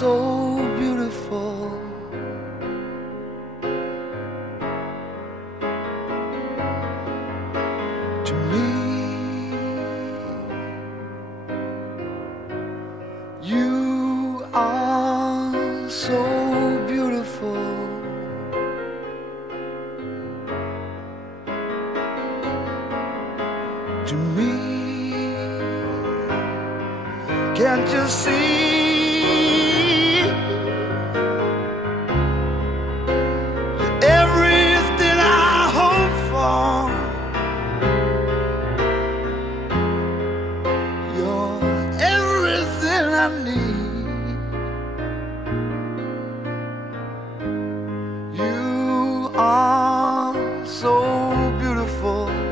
so beautiful. To me, you are so beautiful. To me, can't you see? Everything I hope for, you're everything I need. You are so beautiful.